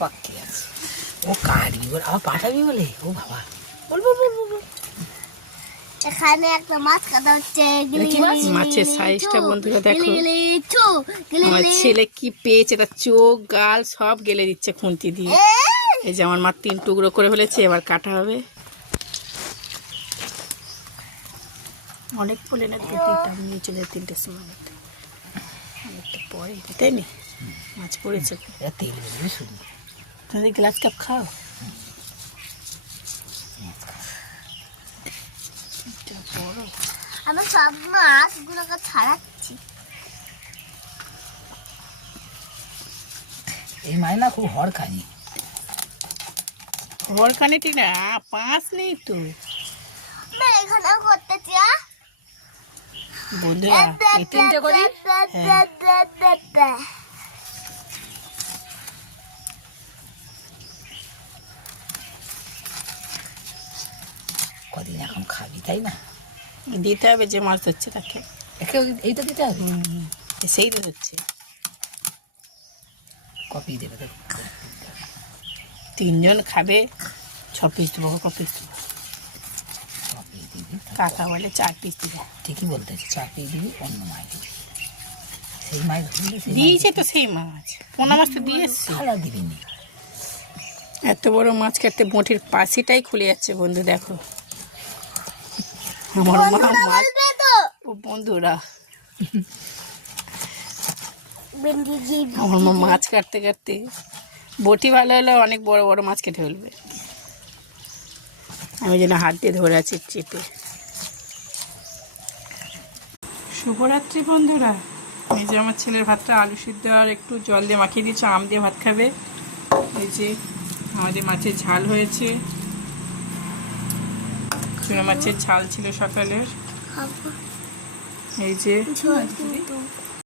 পাক্কি আছে। ও কাটবি বলে আবার পাঠাবি বলে, ও বাবা বল বল বল বল। এখানে একটা মাছ কাটা হচ্ছে। মাছের সাইজটা বন্ধুরা দেখো, আমার ছেলে কি পেয়েছে, তার চোখ গাল সব গেলে দিচ্ছে খুন্তি দিয়ে। এই যে আমার মা 3 টুকরো করে ফেলেছে, এবার কাটা হবে। অনেক বলে না দুটিটা নিয়ে চলে 3টের সময় মতো, অনেকটা পরে তাই নি মাছ পড়েছে। এটা তেল বেরোবে শুধু। তাদের গ্লাস কাপ খাও। বড় আমি সব মাছগুলোকে ছাড়াচ্ছি। এই মাইনা খুব হড় খানি। ঘরখানে ঠিক না, 5 নেই তো এখানে করতেছি বন্ধুরা। এই 3টে করি। কদিন এখন খাবি তাই না? দিতে হবে যে মাছ ধরছে তাকে, একে এইটা দিতে হবে। সেই তো হচ্ছে। কপি দেবে তো। 3 জন খাবে, 6 পিস দেবো। পিস দেবো, কপি দিবি। কাকা বলে 4 পিস দিবে। ঠিকই বলতে হচ্ছে, চাকরি দিবি, অন্য মাছ দিবি। সেই মাছ ধরলে সেই দিয়েছে তো সেই মাছ, পোনা মাছ তো দিয়ে এসছি। খালা দিবি নি। এত বড় মাছ কাটতে বঁটির পাশিটাই খুলে যাচ্ছে বন্ধু দেখো। আমার মা মাছ, ও বন্ধুরা আমার মা মাছ কাটতে কাটতে বটি ভালো হলে অনেক বড় বড় মাছ কেটে ফেলবে। আমি যেন হাত দিয়ে ধরে আছি চেপে। শুভরাত্রি বন্ধুরা। এই যে আমার ছেলের ভাতটা আলু সিদ্ধ আর একটু জল দিয়ে মাখিয়ে দিয়েছে, আম দিয়ে ভাত খাবে। এই যে আমাদের মাছের ঝাল হয়েছে, চুনো মাছের ঝাল ছিল সকালের। এই যে